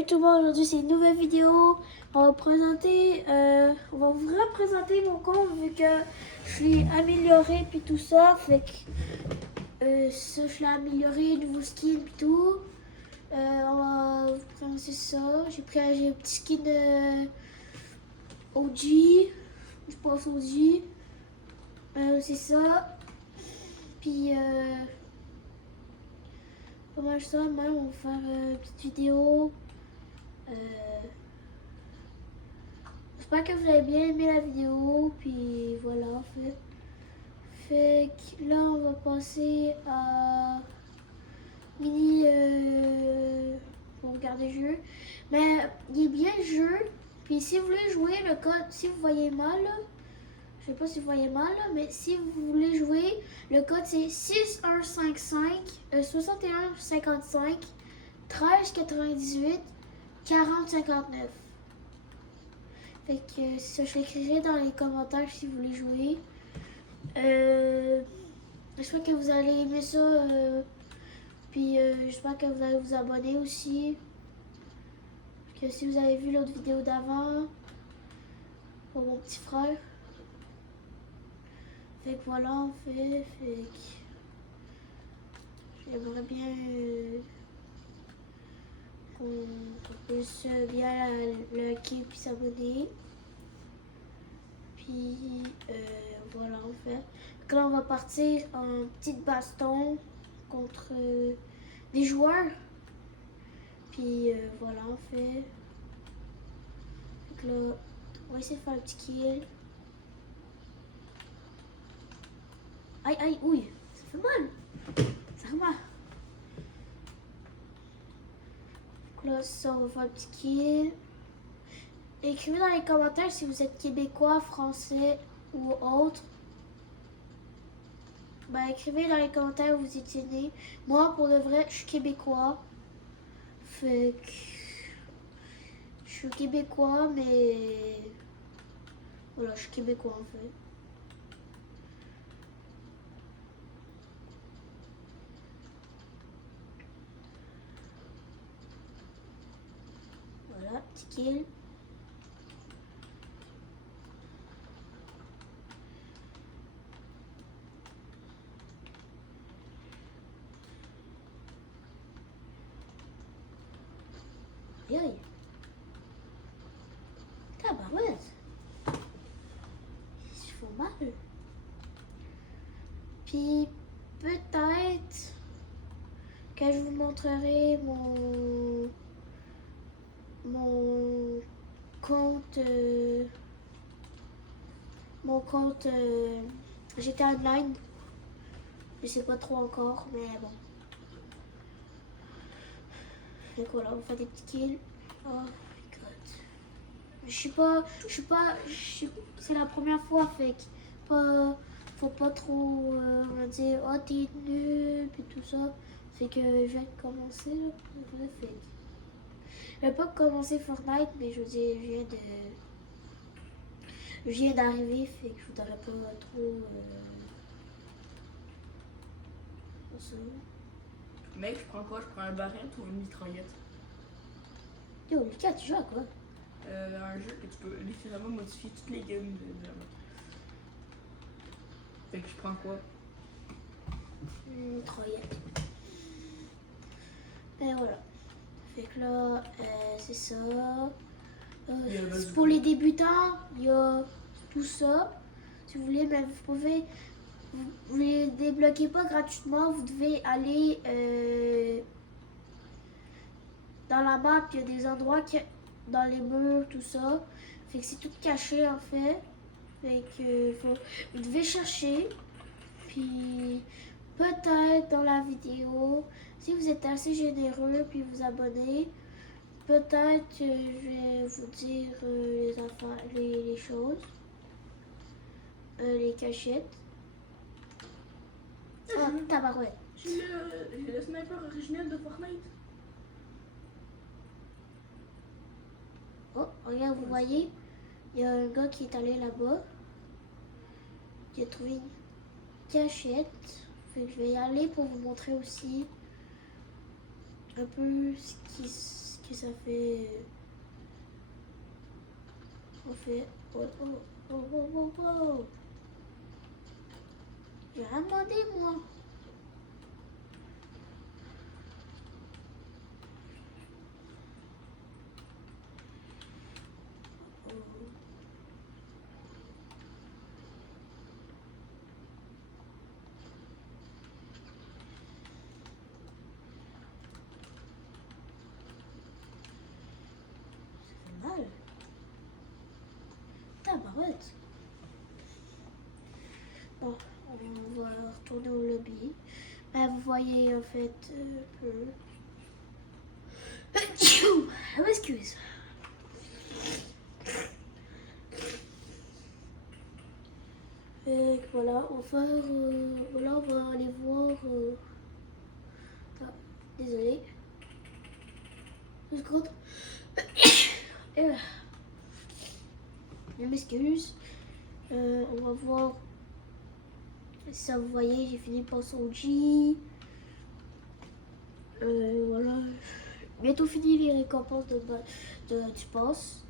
Salut tout le monde, aujourd'hui c'est une nouvelle vidéo. On va vous représenter mon compte vu que je l'ai amélioré puis tout ça. Fait que ça, je l'ai amélioré, nouveau skin puis tout. On va vous présenter ça. J'ai un petit skin OG, je pense OG. C'est ça. Puis pas mal ça, même on va faire une petite vidéo. J'espère que vous avez bien aimé la vidéo, puis voilà, en fait. Fait que là, on va passer à mini pour regarder le jeu. Mais il est bien le jeu. Puis si vous voulez jouer, le code, si vous voyez mal, là, je sais pas si vous voyez mal, là, mais si vous voulez jouer, le code c'est 6155 6155 1398 4059. Fait que ça, je l'écrirai dans les commentaires si vous voulez jouer. J'espère que vous allez aimer ça. Puis j'espère que vous allez vous abonner aussi. Que si vous avez vu l'autre vidéo d'avant, pour mon petit frère. Fait que voilà, en fait que j'aimerais bien qu'on puisse bien liker puis s'abonner. Puis voilà, en fait. Donc là, on va partir en petite baston contre des joueurs. Puis voilà, en fait. Donc là, on va essayer de faire un petit kill. Aïe, aïe, ouille, ça fait mal. Ça fait mal. Donc là, ça, on va faire un petit kill. Écrivez dans les commentaires si vous êtes québécois, français ou autre. Ben, écrivez dans les commentaires où vous étiez né. Moi, pour de vrai, je suis québécois. Fait que je suis québécois, mais voilà, je suis québécois en fait. Voilà, petit kill. Aïe aïe. Tabarouette. Ils se font mal. Puis peut-être que je vous montrerai mon compte GTA Online. Je sais pas trop encore, mais bon. Donc voilà, on fait des petits kills. Oh my god. C'est la première fois, fait que faut pas trop, on va dire, oh t'es nul, puis tout ça. Fait que je viens de commencer, là, fait que... Je vais pas commencer Fortnite, mais je veux dire, je viens d'arriver, fait que je voudrais pas trop, ça. Mec, je prends quoi? Je prends un barrette ou une mitraillette? Yo, Lucas, tu joues à quoi? Un jeu que tu peux littéralement modifier toutes les games de la map. Fait que je prends quoi? Mitraillette. Et voilà. Fait que là, c'est ça. Pour les débutants, il y a tout ça. Si vous voulez, mais vous les débloquez pas gratuitement. Vous devez aller dans la map. Il y a des endroits dans les murs, tout ça. Fait que c'est tout caché en fait. Fait que vous devez chercher. Puis peut-être dans la vidéo, si vous êtes assez généreux puis vous abonnez, peut-être je vais vous dire les affaires, les choses, les cachettes. Oh, tabarouette. J'ai le sniper original de Fortnite. Oh, regarde, vous voyez, il y a un gars qui est allé là-bas. Qui a trouvé une cachette. Fait que je vais y aller pour vous montrer aussi un peu ce que ça fait. On fait. Oh, oh, oh, oh, oh, oh. J'ai rien demandé, moi. Oh. Ça fait mal. Tabarouette. Bon, on va retourner au lobby. Ben, vous voyez en fait un peu. Ah, m'excuse. Et voilà, on va faire. Voilà, on va aller voir. Ah, désolé. 2 secondes. Je m'excuse. On va voir. Ça, vous voyez, j'ai fini par son G. Voilà. Bientôt fini les récompenses du pass.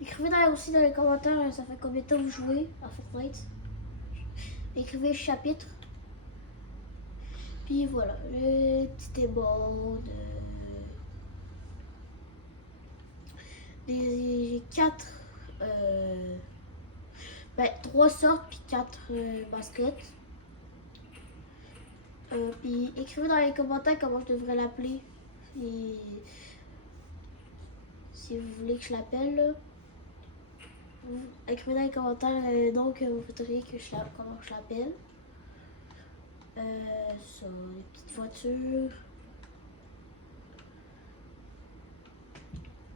Écrivez aussi dans les commentaires, ça fait combien de temps vous jouez à Fortnite. Écrivez le chapitre. Puis voilà, le petit émode. J'ai 4. 3 sortes, puis 4 mascottes. Puis écrivez dans les commentaires comment je devrais l'appeler. Si vous voulez que je l'appelle. Écrivez dans les commentaires donc vous voudriez que comment je l'appelle. Ça, les petites voitures.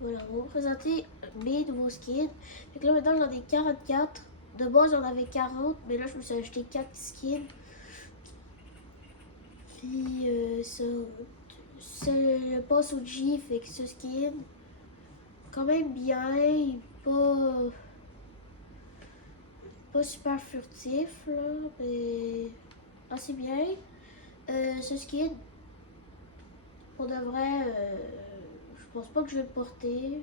Voilà, on va vous présenter mes nouveaux skins. Donc là maintenant j'en ai 44. De base j'en avais 40, mais là je me suis acheté 4 skins. Puis ça le pass au G fait que ce skin quand même bien, pas super furtif là, mais assez bien. Ce skin, pour de vrai, je pense pas que je vais le porter.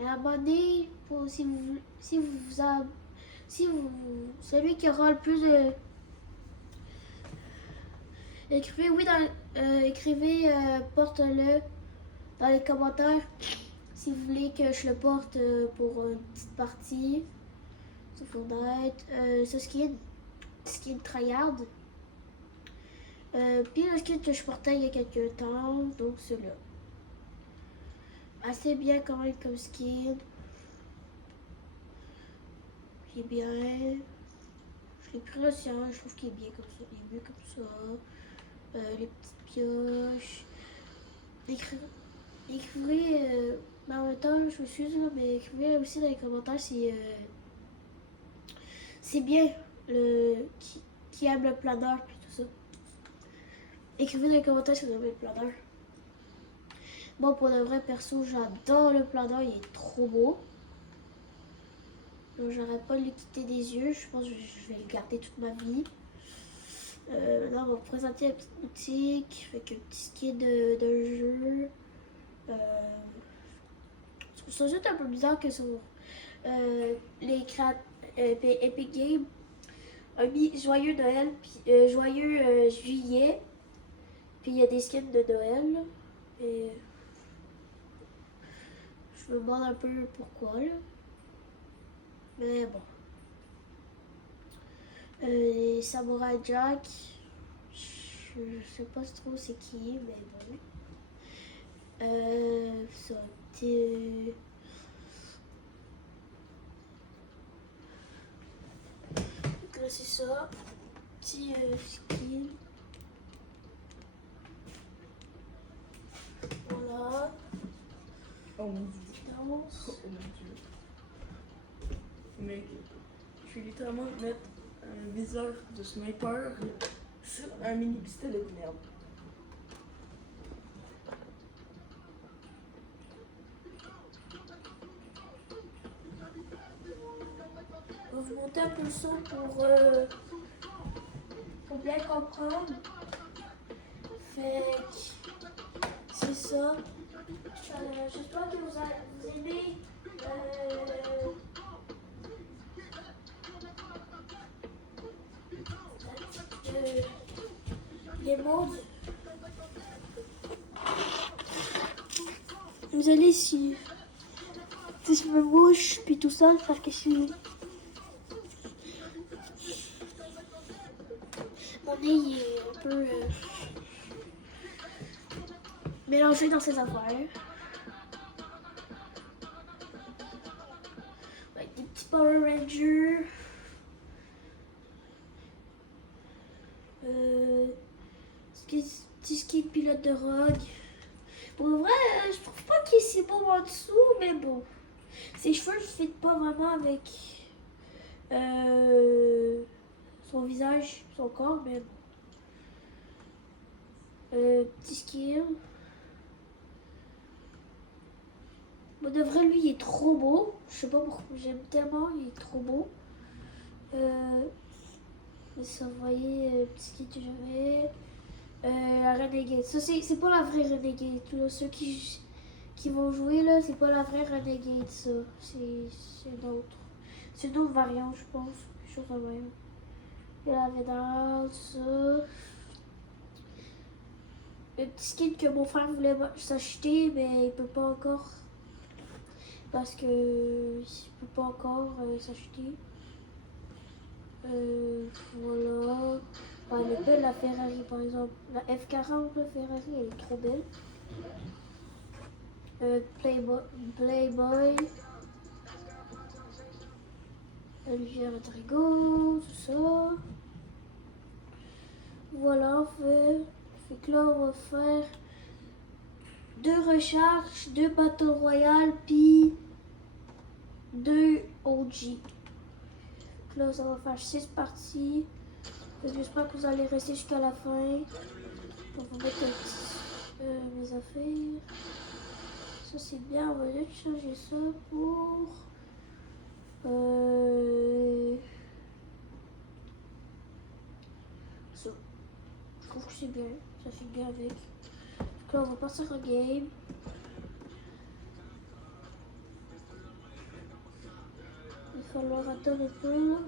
Et à un moment donné, celui qui aura le plus de. Écrivez oui écrivez porte-le dans les commentaires si vous voulez que je le porte pour une petite partie sur Fortnite. Ce skin tryhard. Puis le skin que je portais il y a quelques temps, donc celui-là. Assez bien quand même comme skin. Il est bien. Je l'ai pris aussi, je trouve qu'il est bien comme ça. Il est mieux comme ça. Les petites pioches. Écrivez, mais en même temps, je me suis dit, mais écrivez aussi dans les commentaires si c'est bien qui aime le planeur puis tout ça. Écrivez dans les commentaires si vous aimez le planeur. Bon, pour de vrai, perso, j'adore le planeur, il est trop beau. Donc, j'arrête pas de le quitter des yeux, je pense que je vais le garder toute ma vie. Là, on va vous présenter la petite boutique avec un petit skin de jeu. Je trouve ça juste un peu bizarre que sur les Epic Games a mis joyeux Noël, puis joyeux juillet, puis il y a des skins de Noël. Et je me demande un peu pourquoi là. Mais bon. Les Samurai Jack, je sais pas trop c'est qui, mais bon. Ça a été. Donc là c'est ça. Petit skin. Voilà. Oh mon dieu. Danse. Oh mon dieu. Mec, je vais littéralement mettre un viseur de sniper sur un mini pistolet de merde. On va vous monter un peu le son pour bien comprendre. Fait que ça. J'espère que vous aimez les mots. Désolée si je me bouge puis tout ça parce que mon nez il est un peu mélangé dans ses affaires. Avec des petits Power Rangers. Petit ski de pilote de rogue. Pour vrai, je trouve pas qu'il est si beau en dessous, mais bon. Ses cheveux ne fit pas vraiment avec son visage, son corps, mais bon. Petit skill. Bon, de vrai, lui, il est trop beau. Je sais pas pourquoi, j'aime tellement, il est trop beau. Ça, vous voyez, petit ski que j'avais. La Renegade. Ça, c'est pas la vraie Renegade. Là. Ceux qui vont jouer, là, c'est pas la vraie Renegade, ça. C'est une autre. C'est une autre variante, je pense. Je suis sûre de même. Il y a la Védal, ça. Le petit skin que mon frère voulait s'acheter, mais il peut pas encore. Parce que il peut pas encore s'acheter. Voilà. Elle est belle la Ferrari par exemple. La F40, la Ferrari, elle est trop belle. Playboy. Olivier Rodrigo, tout ça. Voilà, fait que là on va faire 2 recharges, 2 Battle Royale, puis 2 OG. Là, ça va faire 6 parties. J'espère que vous allez rester jusqu'à la fin. On va mettre mes affaires. Ça, c'est bien. On va juste changer ça pour... ça. Je trouve que c'est bien. Ça fait bien avec. Donc là, on va partir en game. Il va falloir attendre un peu là,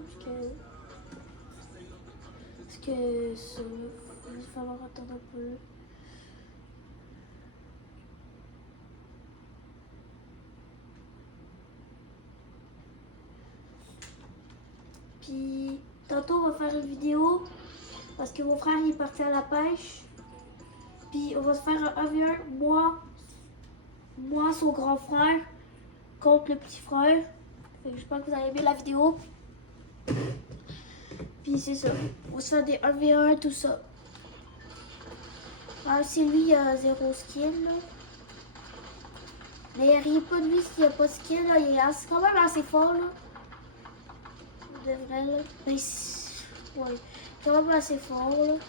parce que ça, il va falloir attendre un peu. Puis tantôt on va faire une vidéo parce que mon frère il est parti à la pêche. Puis on va se faire un 1v1, moi son grand frère contre le petit frère. J'espère que vous avez aimé la vidéo. Puis c'est ça. On va se faire des 1v1, tout ça. Ah, c'est lui, il a 0 skin. Là. Mais il n'y a pas de lui s'il n'y a pas de skin. Là. Il est quand même assez fort. Là. De vrai. Là. Mais ouais. Quand même assez fort. Là.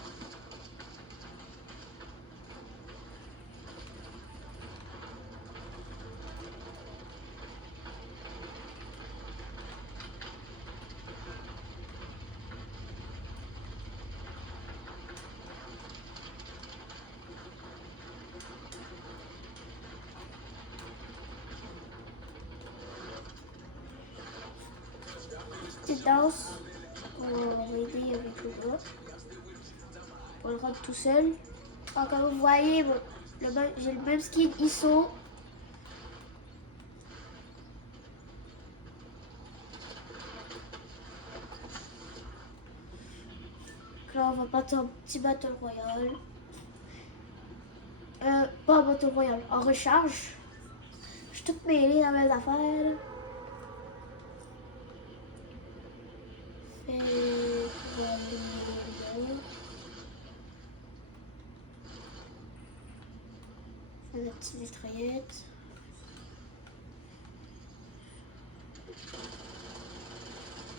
Petite danse. On va aider avec le gars. On le rendre tout seul. Alors, comme vous voyez, bon, j'ai le même skin ISO. Là, on va battre un petit Battle Royale. Pas un Battle Royale, en recharge. Je suis toute mêlée dans mes affaires. Voilà. La petite mitraillette.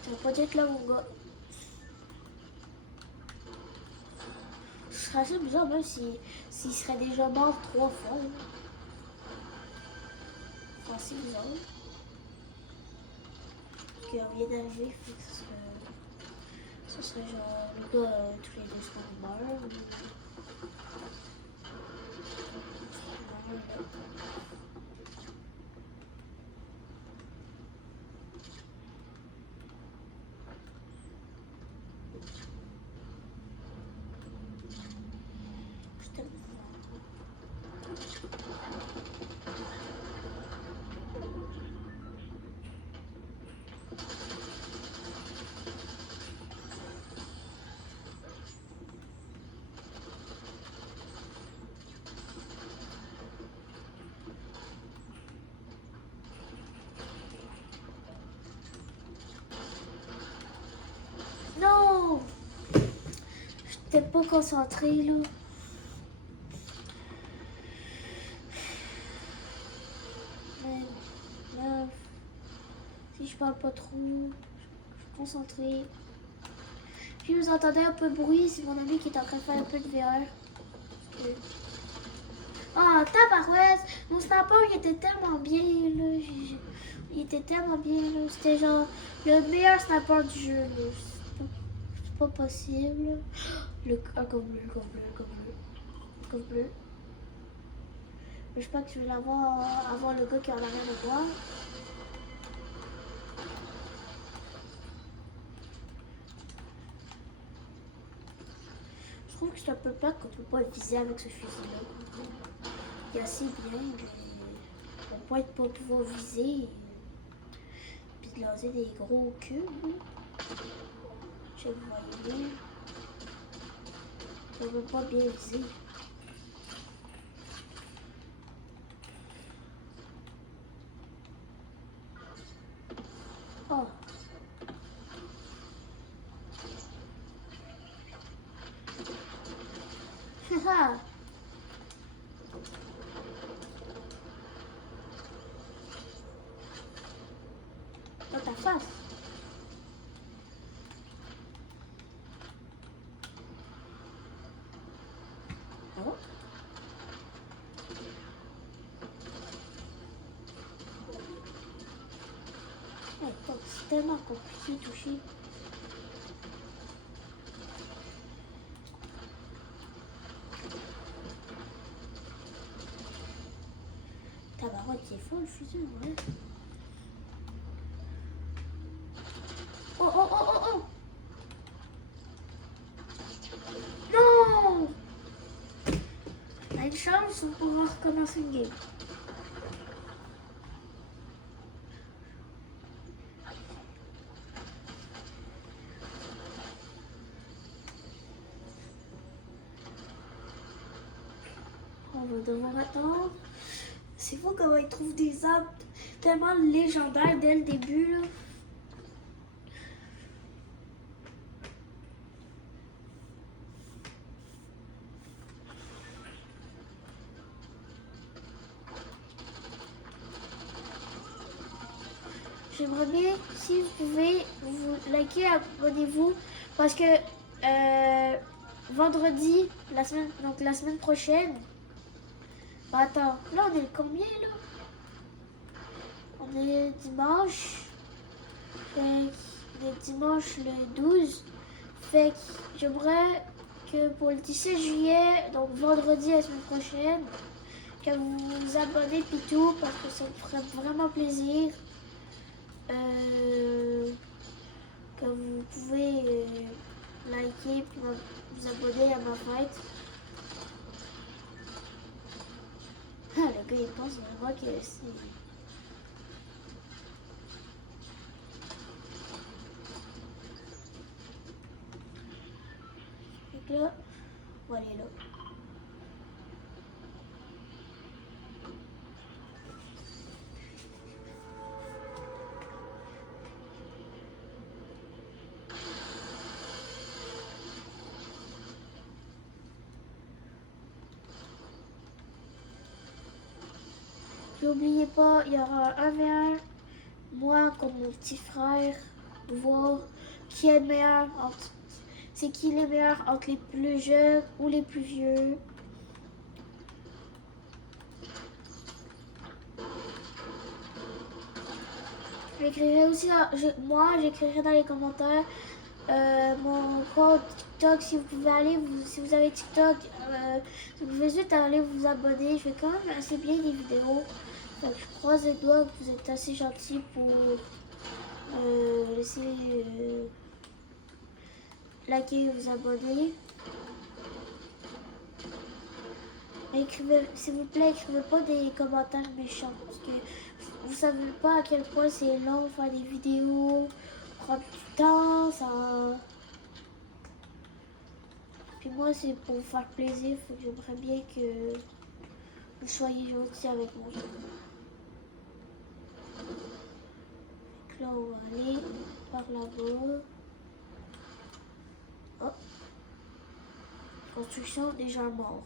Tu vas pas être là, mon gars. Ce serait assez bizarre, même s'il serait déjà mort 3 fois. C'est assez bizarre. Parce qu'il vient d'arriver, fait que ce serait genre le gars tous les 2 secondes meurt. Non! J'étais pas concentrée là. Mais là, si je parle pas trop, je suis concentrée. Puis vous entendez un peu de bruit, c'est mon ami qui est en train de faire un peu de VR. Ah, tabarouette! Mon snapper, il était tellement bien, là. Il était tellement bien, là. C'était genre le meilleur snapper du jeu, là. C'est pas possible. Un comme bleu, comme bleu, comme bleu. Comme bleu. Mais je pense que je vais avoir le gars qui en a rien de moi. Je trouve que c'est un peu plate qu'on peut pas viser avec ce fusil-là. Il est assez bien, mais on peut pas pouvoir viser. Puis de lancer des gros cubes. Je sais que vous voyez bien. On peut pas bien viser. Oh. Haha. Dans ta face. Oh. C'est tellement compliqué de toucher. Tabarouette, c'est fort le fusil, ouais. Oh, oh, oh, oh, oh! Non! On a une chance, on pourra recommencer une game. On va devoir attendre. C'est fou comment ils trouvent des armes tellement légendaires dès le début, là. J'aimerais bien, si vous pouvez, vous liker, abonnez-vous, parce que vendredi, la semaine prochaine, bah attends, là on est le combien là? On est dimanche, fait on est dimanche le 12, fait que j'aimerais que pour le 17 juillet, donc vendredi la semaine prochaine, que vous vous abonnez pis tout, parce que ça me ferait vraiment plaisir. Que vous pouvez liker et vous abonner à ma fête. Ah, le gars il pense vraiment que c'est... Fait que là, on va aller là. N'oubliez pas, il y aura un v1, moi comme mon petit frère, voir qui est le meilleur entre... C'est qui les meilleurs entre les plus jeunes ou les plus vieux. J'écrirai aussi, j'écrirai dans les commentaires mon compte TikTok. Si vous pouvez aller, si vous avez TikTok, vous pouvez juste aller vous abonner. Je fais quand même assez bien des vidéos. Donc, je croise les doigts que vous êtes assez gentils pour laisser liker et vous abonner. Écrivez, s'il vous plaît, écrivez pas des commentaires méchants parce que vous savez pas à quel point c'est long faire des vidéos, prendre du temps, ça. Puis moi, c'est pour vous faire plaisir, faut que j'aimerais bien que vous soyez gentils avec moi. Donc là, on va aller par là-bas. Oh. Construction déjà mort.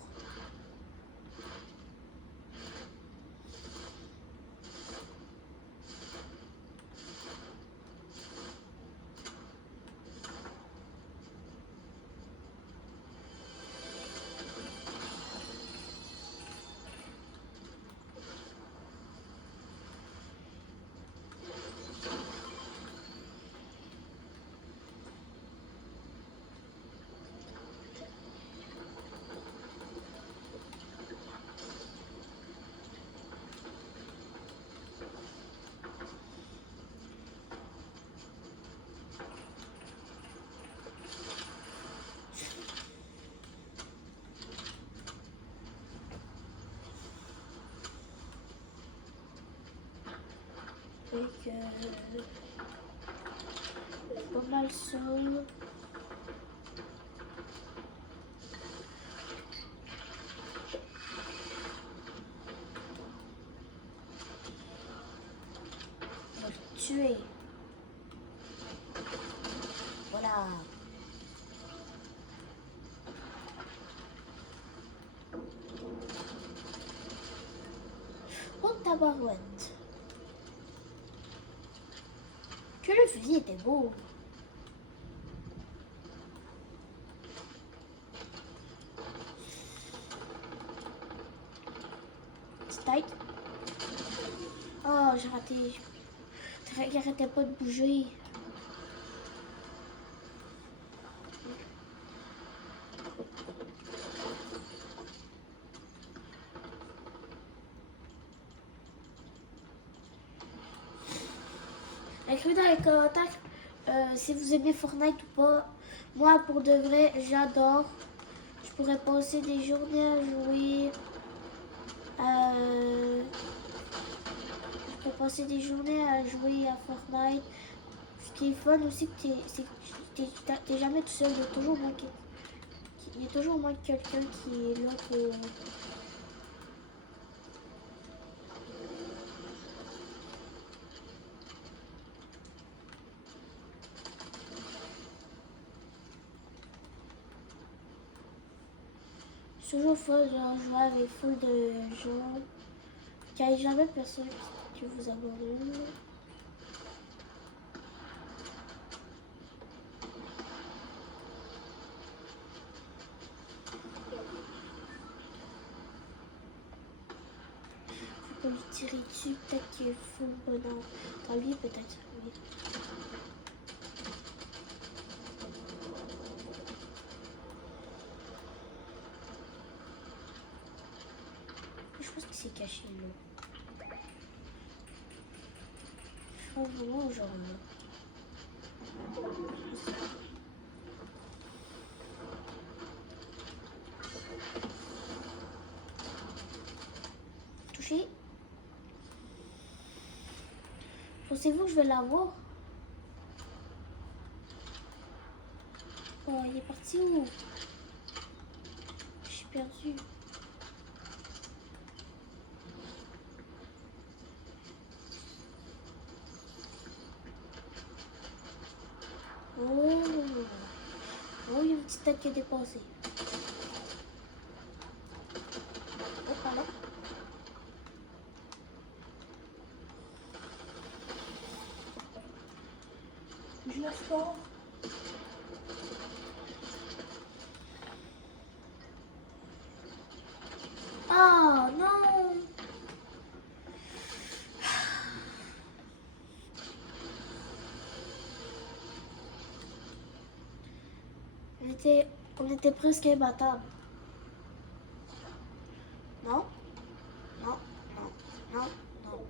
Fait que pas mal ça. On va le tuer. Voilà. Oh tabarouette. Que le fusil était beau. Petite tête. Oh, j'ai raté. Il arrêtait pas de bouger. Écrivez dans les commentaires si vous aimez Fortnite ou pas. Moi, pour de vrai, j'adore. Je pourrais passer des journées à jouer. Je pourrais passer des journées à jouer à Fortnite. Ce qui est fun aussi, c'est que t'es jamais tout seul. Il y a toujours au moins quelqu'un qui est là pour. C'est toujours fun de jouer avec full de gens. Qu'il n'y ait jamais personne qui vous abandonne. Faut pas lui tirer dessus, peut-être qu'il est full bonheur. Dans lui, peut-être. Oui. Je pense qu'il s'est caché là. Je pense vraiment genre là. Touché. Pensez-vous que je vais l'avoir? Oh, il est parti où? Je suis perdue. Oh, oh, il y a une petite tête qui est dépassée. Oh, pardon. Je lâche pas. Oh non! On était presque imbattables. Non? Non, non, non, non.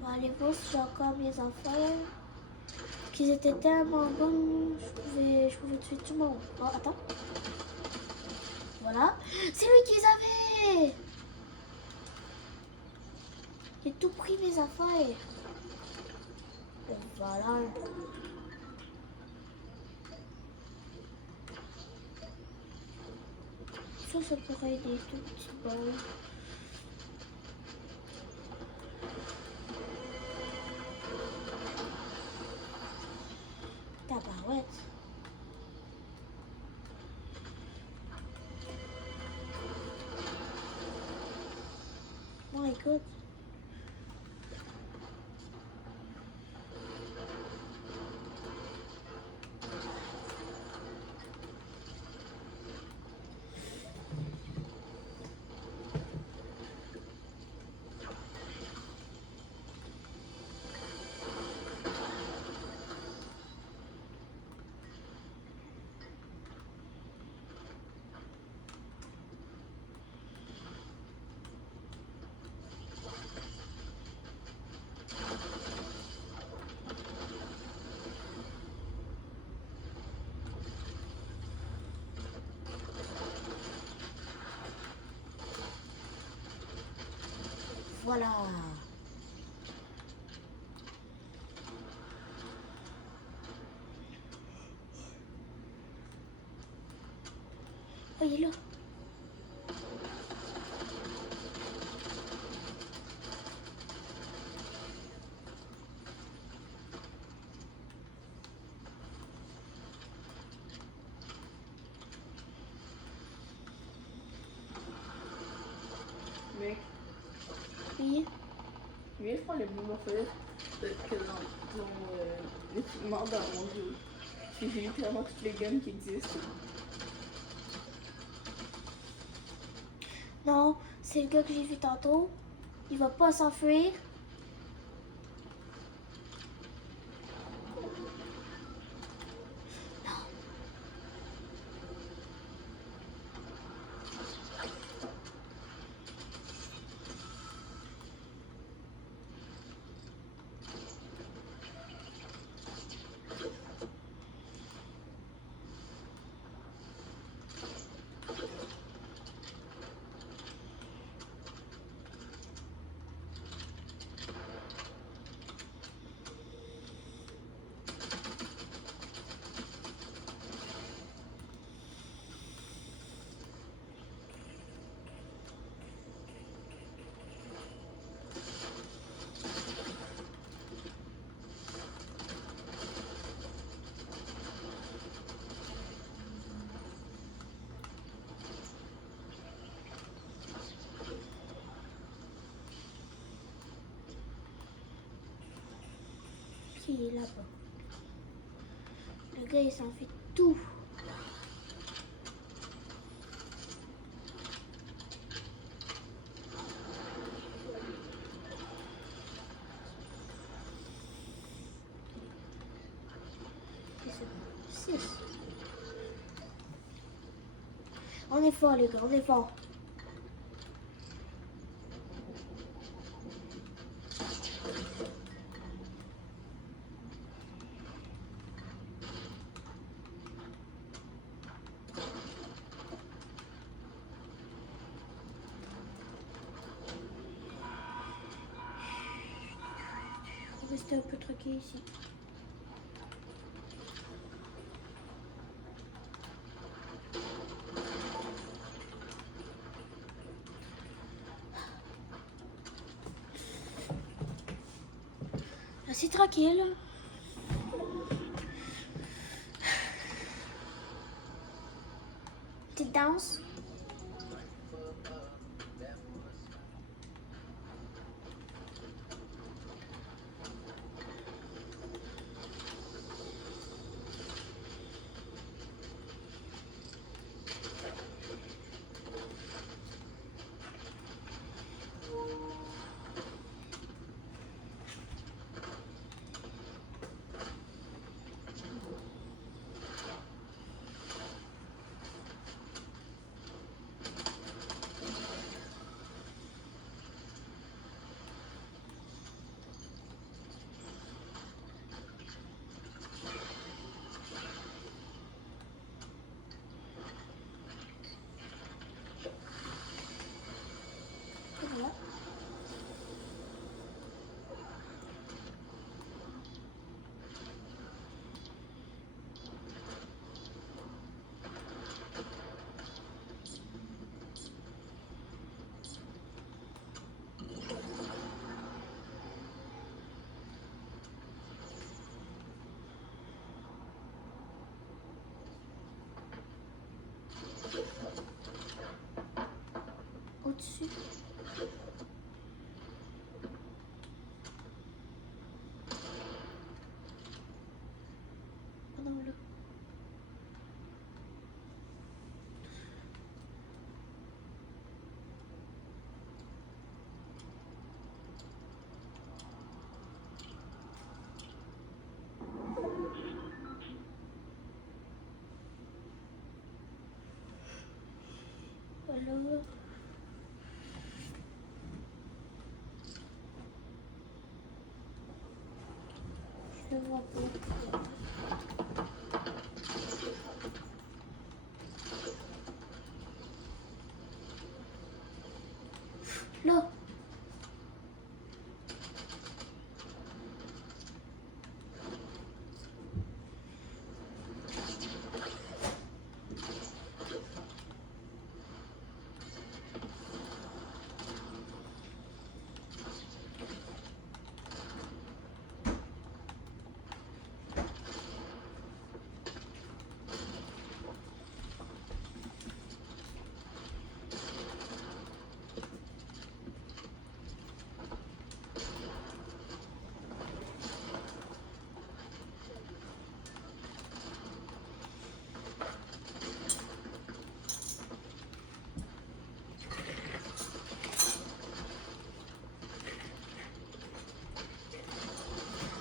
On va aller voir si j'ai encore mes affaires. qu'ils étaient tellement bons, je pouvais tuer tout le monde. Oh, attends. Voilà. C'est lui qui les avait. Il a tout pris mes affaires. Et voilà. Ça pourrait aider tout petit bon. Tabarouette. Bon, écoute. Voilà. Oh, il est là. Mec, Oui. viens faire les mêmes affaires que dans ton équipement dans mon jeu. Parce que j'ai littéralement toutes les guns qui existent. Non, c'est le gars que j'ai vu tantôt. Il va pas s'enfuir. Qui est là-bas? Le gars, il s'en fait tout. Six. On est fort, les gars, on est fort. On va rester un peu tranquille ici. Restez tranquille. Petite danse. Voilà. Je le vois pas. Là.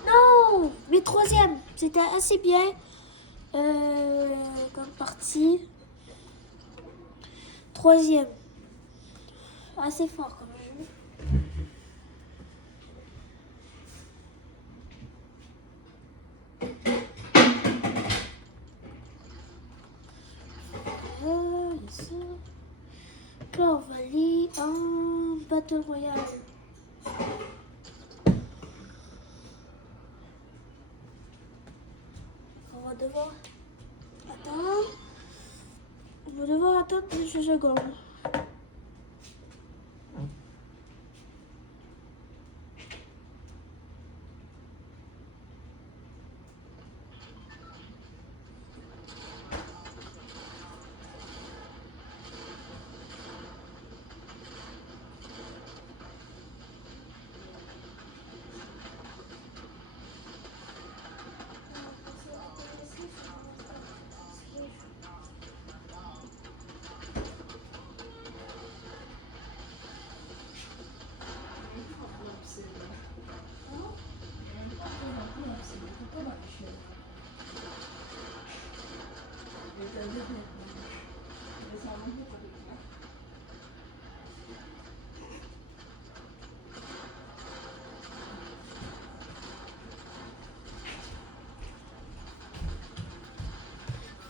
Non, mais troisième, c'était assez bien comme partie. Troisième, assez fort comme jeu. Ça. Là, on va aller en Battle Royale. On va devoir attendre. On va devoir attendre 10 secondes.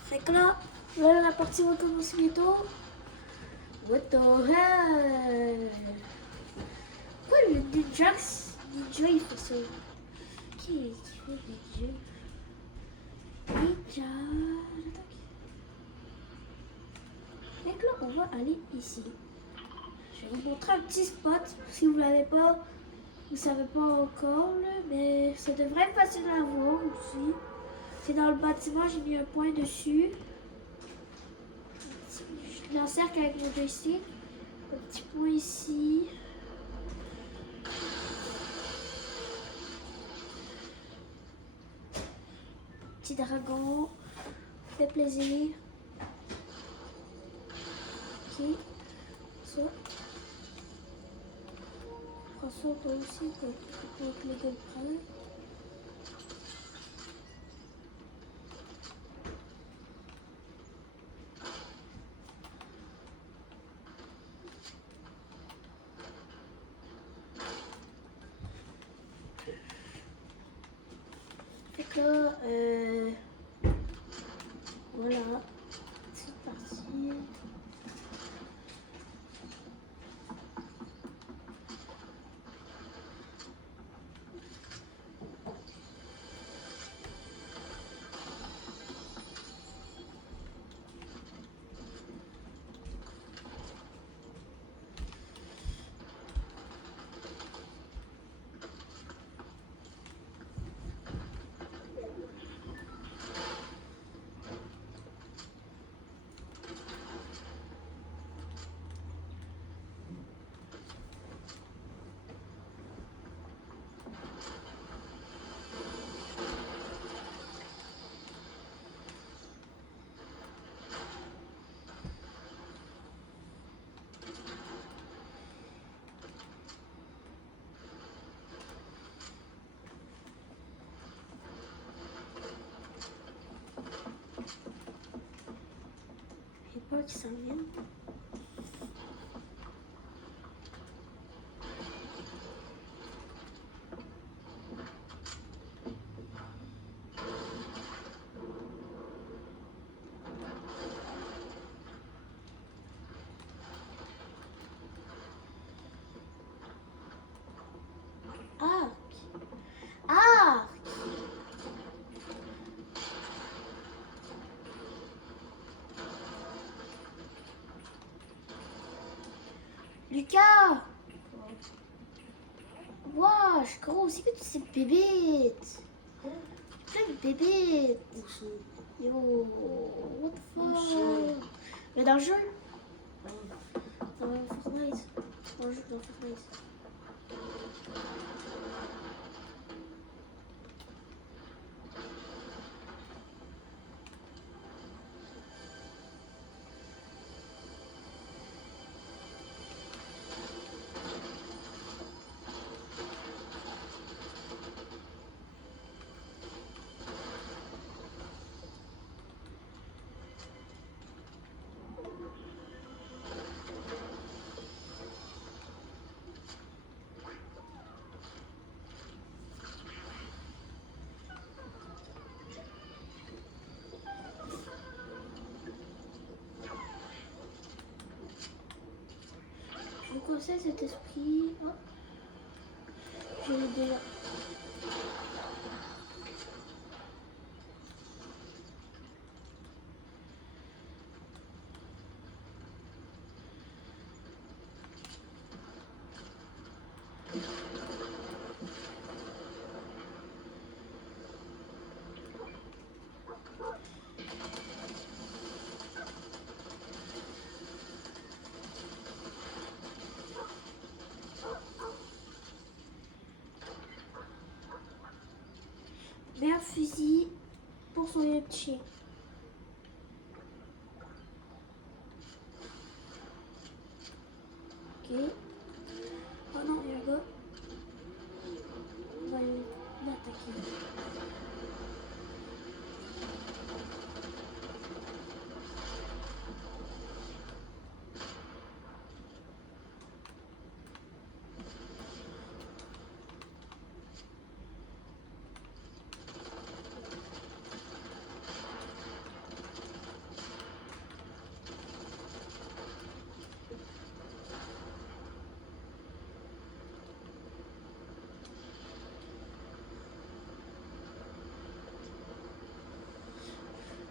Fait que là, la partie va commencer bientôt. What the hell? Pourquoi le ninja, il fait ça? Qui fait ninja? Ninja. Fait que là, on va aller ici. Je vais vous montrer un petit spot. Si vous ne l'avez pas, vous ne savez pas encore, là, mais ça devrait être facile à voir aussi. C'est dans le bâtiment, j'ai mis un point dessus. Je l'encercle avec mon joystick. Un petit point ici. Petit dragon. Fait plaisir. Ok. Ça. Prends ça toi aussi pour que les gars le prennent. Fait que là, voilà, c'est parti. J'ai peur qu'ils s'en viennent. Lucas! Wesh, gros, c'est que tu sais bébête? Plein de bébêtes. Yo, what the fuck? Mais dans le jeu? Dans Fortnite. Dans le jeu, dans Fortnite. Je vous conseille cet esprit. Oh. Je l'ai déjà. Meilleur fusil pour son lieu de chien. Ok. Oh non, il y a un gars. On va l'attaquer.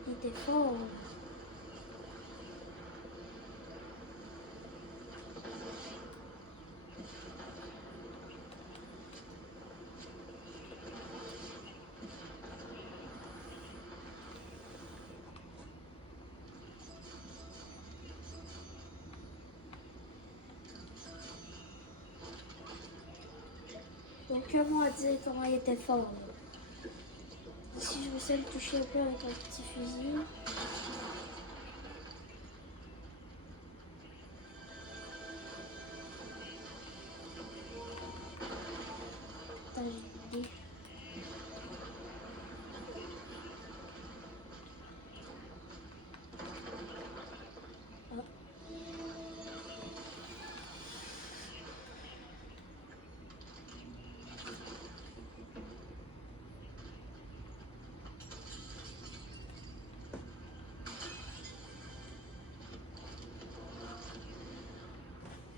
Il était fort. Donc, comment dire comment il était fort? Si je me sais le toucher un peu avec un petit fusil. Attends, j'ai une idée. Ah.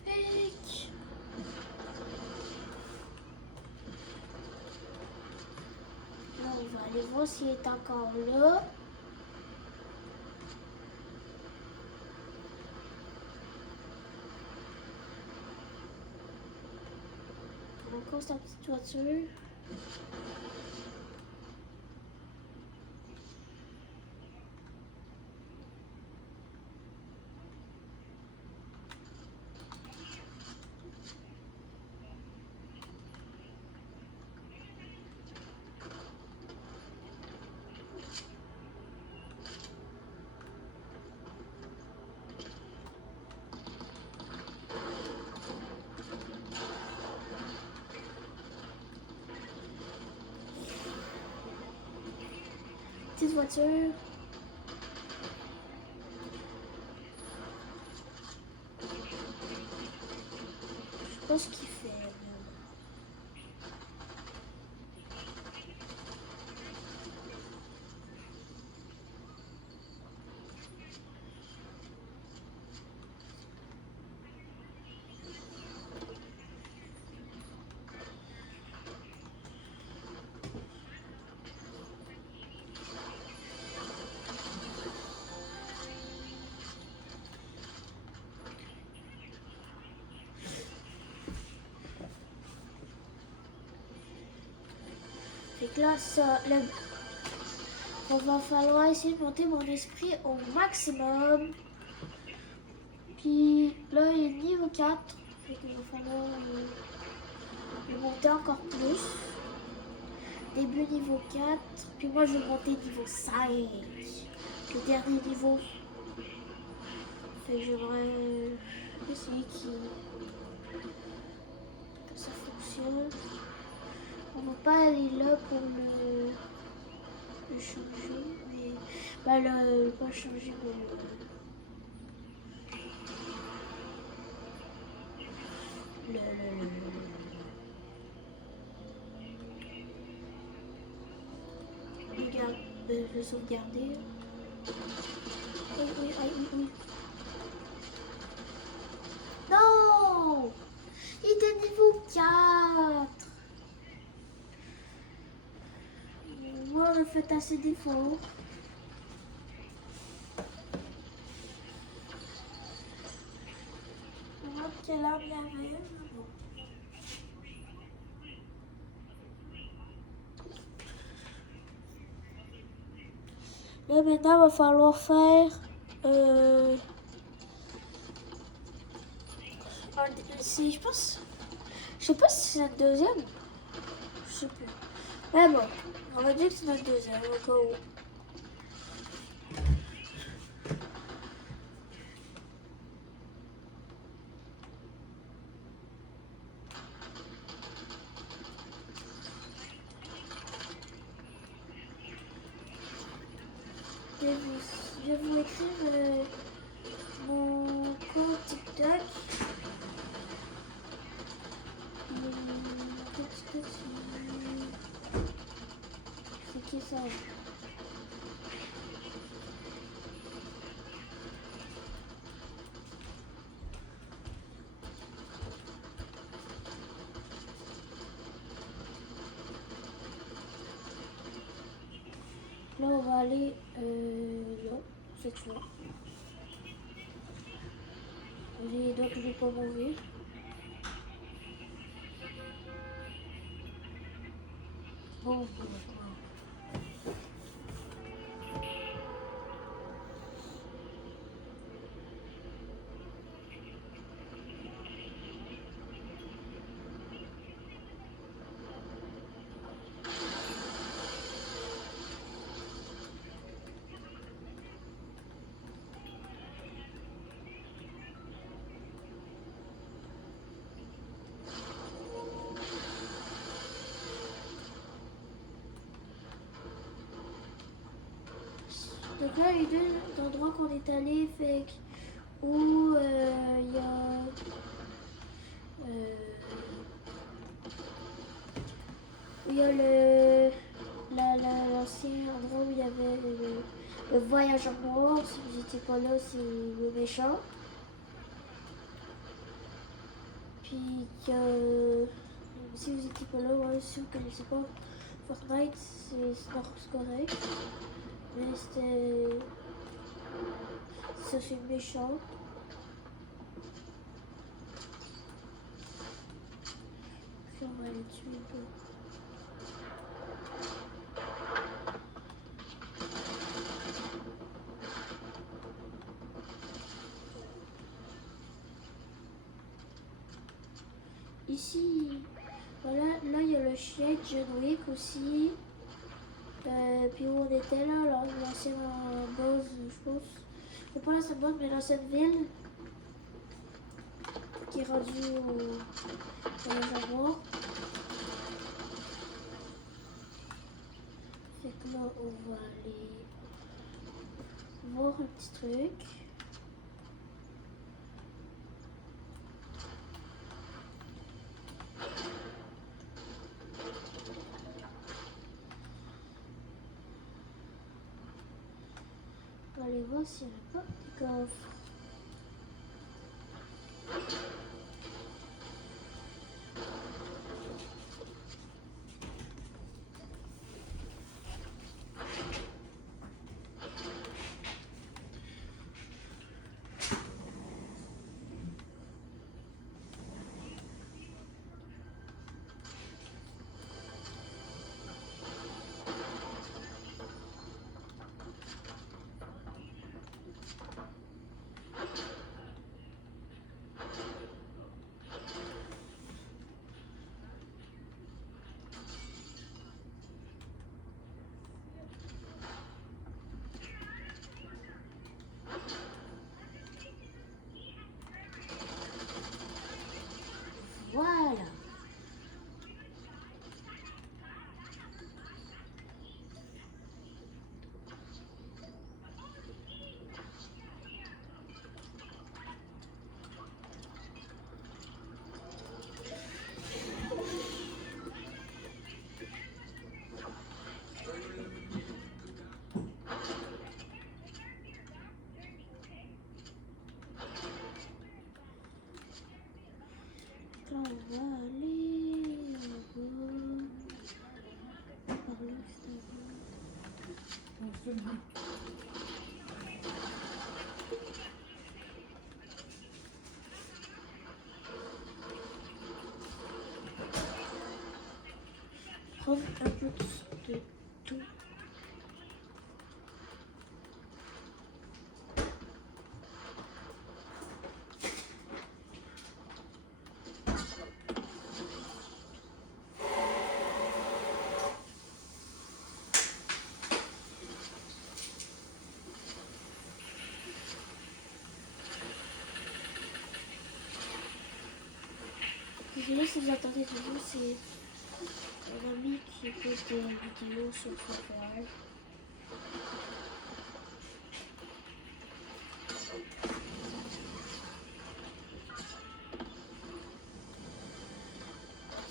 Pic. Là, on va aller voir s'il est encore là. Encore sa petite voiture. Petite voiture. Je sais pas ce qu'il fait. Là. Donc là, on va falloir essayer de monter mon esprit au maximum. Puis là, il est niveau 4. Fait qu'il va falloir le monter encore plus. Début niveau 4. Puis moi, je vais monter niveau 5. Le dernier niveau. Fait que j'aimerais essayer que ça fonctionne. On va pas aller là pour le changer, mais pas changer, mais le sauvegarder. Oui, oui, oui, oui, oui. Non! Il était niveau 4. Moi, on a fait assez d'efforts. On voit quelle arme il y avait. Là, maintenant, il va falloir faire je sais pas si c'est notre deuxième. Je sais plus. Mais bon, on va dire que c'est notre deuxième au cas où. Je vais vous écrire mon compte TikTok. Mon compte TikTok, c'est qui ça? Là, on va aller là, cette fois. Donc, je vais pas mourir. Bon, donc là, les deux endroits qu'on est allé, fait où il y a l'ancien endroit où il y avait le voyageur noir. Si vous n'étiez pas là, c'est le méchant. Puis si vous n'étiez pas là, ouais, si vous ne connaissez pas Fortnite, c'est correct. Mais c'était... Ça, c'est une méchante. Puis on va aller tuer un peu. Ici, voilà, là il y a le chien de John Wick aussi. Puis où on était là, l'ancienne base, je pense. C'est pas l'ancienne base, mais l'ancienne ville. Qui est rendue au Jaguar. Fait que là, on va aller voir un petit truc. On va aller voir s'il n'y a pas de coffre. là, on va aller là-bas. Par là, c'est là. Prendre un peu de tout. Désolé si vous entendez des mots, c'est un ami qui fait des vidéos sur Fortnite.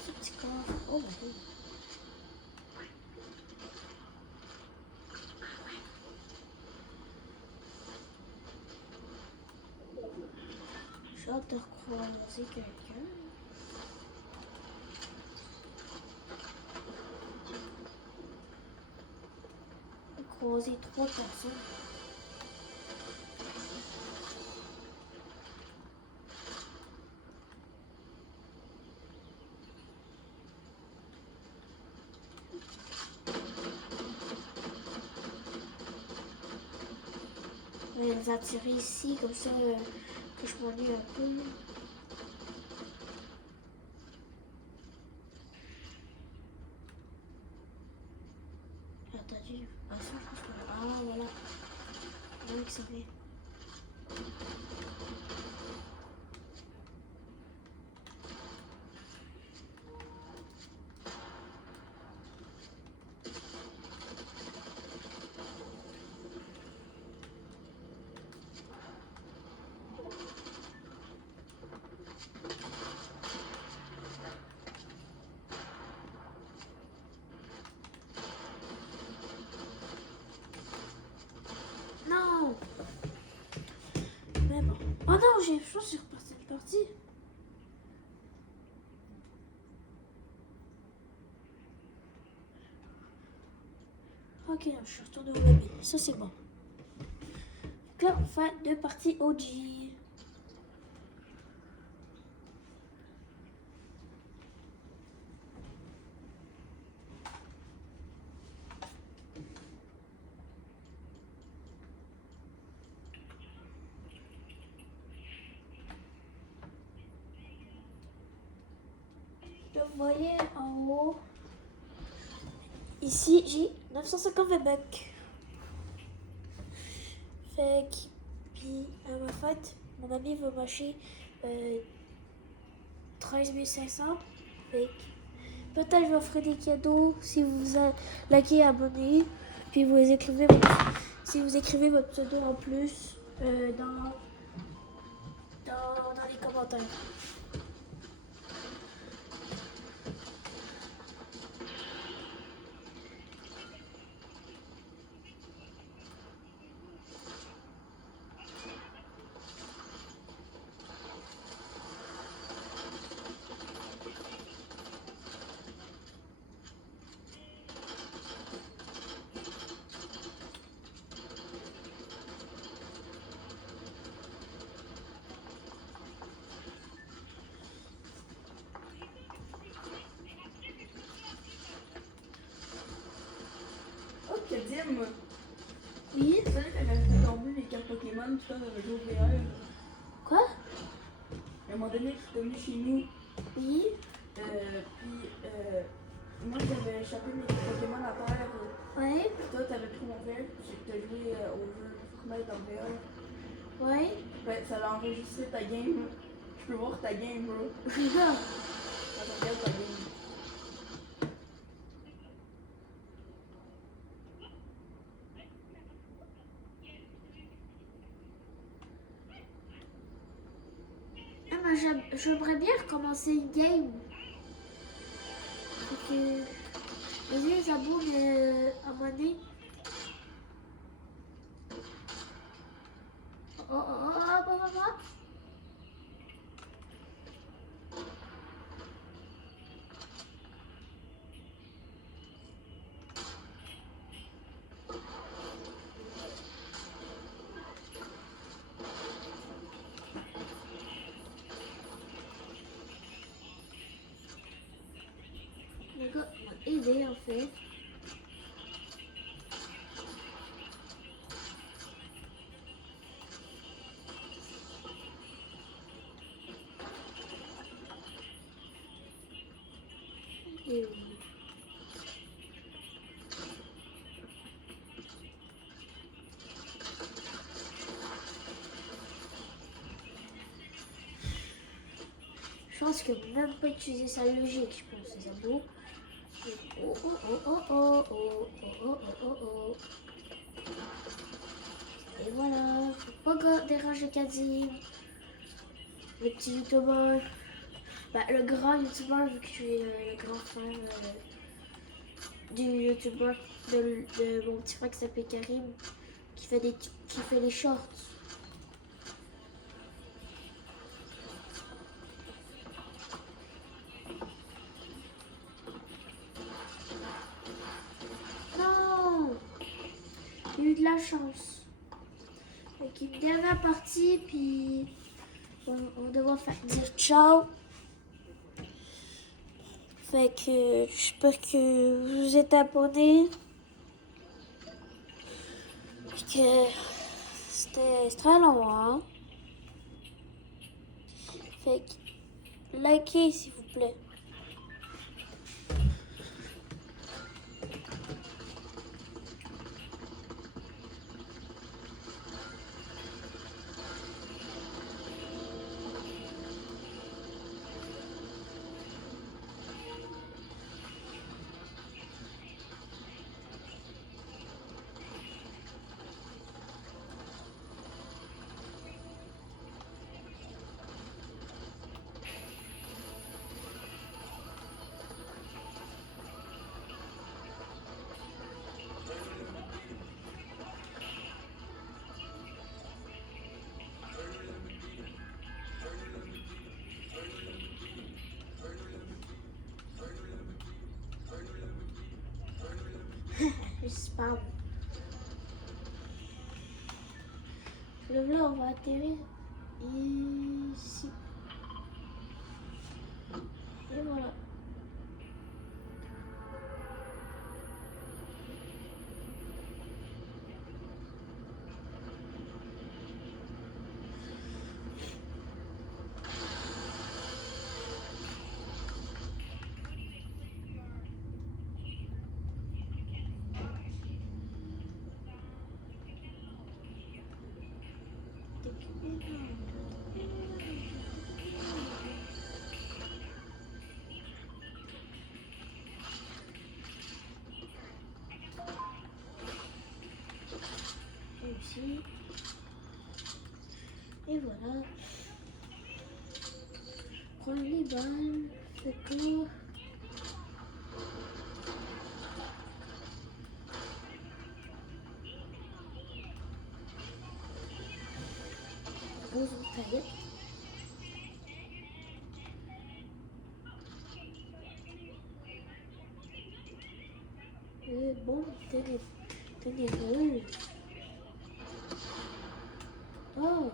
Ce petit corps. Oh my god. J'ai hâte de recroiser quelqu'un. Croiser 3 personnes. Je vais les attirer ici, comme ça que je m'ennuie un peu. J'ai entendu. Ah, ça, je pense que. Ah, voilà. Voilà que ça fait. Non! Mais bon. Oh non, je suis reparti une partie. Ok, je suis retournée au lobby. Ça, c'est bon. Donc là, on fait 2 parties OG. Là, vous voyez en haut, ici, j'ai 950 bucks. Fait que, puis à ma fête, mon ami va m'acheter 13 500. Fait que, peut-être je vais offrir des cadeaux si vous likez et abonnez. Puis vous écrivez si vous écrivez votre pseudo en plus dans les commentaires. Ok, dis-moi. Oui? Tu sais, quand j'avais tombé les cartes Pokémon, tu sais, dans le jeu VR. Quoi? À un moment donné, tu es venu chez nous. Oui? Moi, j'avais échappé mes cartes Pokémon à terre. Ouais? Toi, t'avais pris mon VR, puis t'as joué au jeu Fortnite en VR. Ouais? Ben, ça a enregistré ta game. Je peux voir ta game, bro. Regarde. Quand on regarde ta game. Ah, mais j'aimerais bien recommencer une game. Fait que, vas-y, les abonnés à un moment donné. Oh, oh, oh, oh, oh, oh, oh. idée en fait. Et oui. Je pense que même pas utiliser sa logique, je pense, ces amours. Oh oh oh oh oh oh oh oh oh oh. Et voilà, faut pas déranger Kazim, le petit youtubeur. Bah, le grand youtubeur, vu que je suis le grand frère du youtubeur de mon petit frère qui s'appelle Karim, qui fait les shorts. Non, j'ai eu de la chance. Donc une dernière partie, puis on devra dire ciao. Fait que j'espère que vous vous êtes abonnés. Parce que c'était très long, hein. Fait que likez s'il vous plaît. Je spam. Le là, on va atterrir ici. Et voilà. Ici. Et voilà. Prends les balles, fais tour. Pose en taillette. Et bon, tenez rôle. Oh.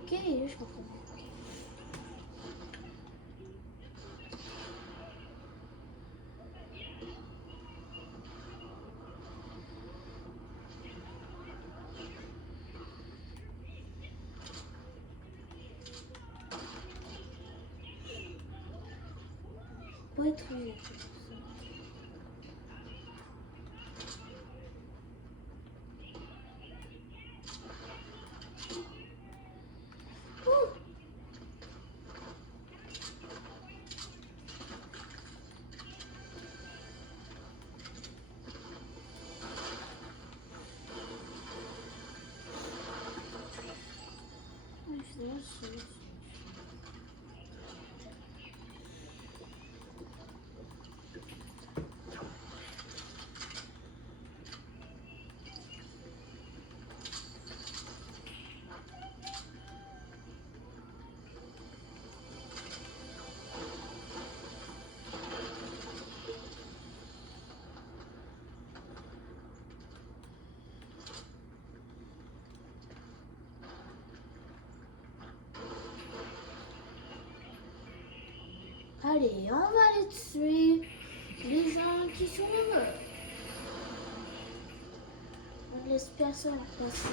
Ok, je comprends. Pas être honnête. Allez, on va les tuer. les gens qui sont là-bas. On ne laisse personne passer.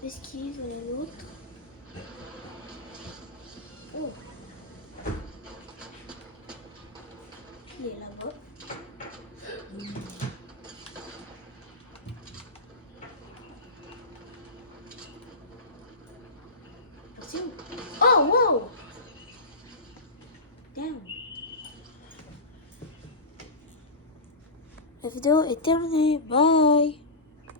Esquive l'autre. Oh. Qui est là-bas? C'est où? Oh, wow! Damn. La vidéo est terminée. Bye!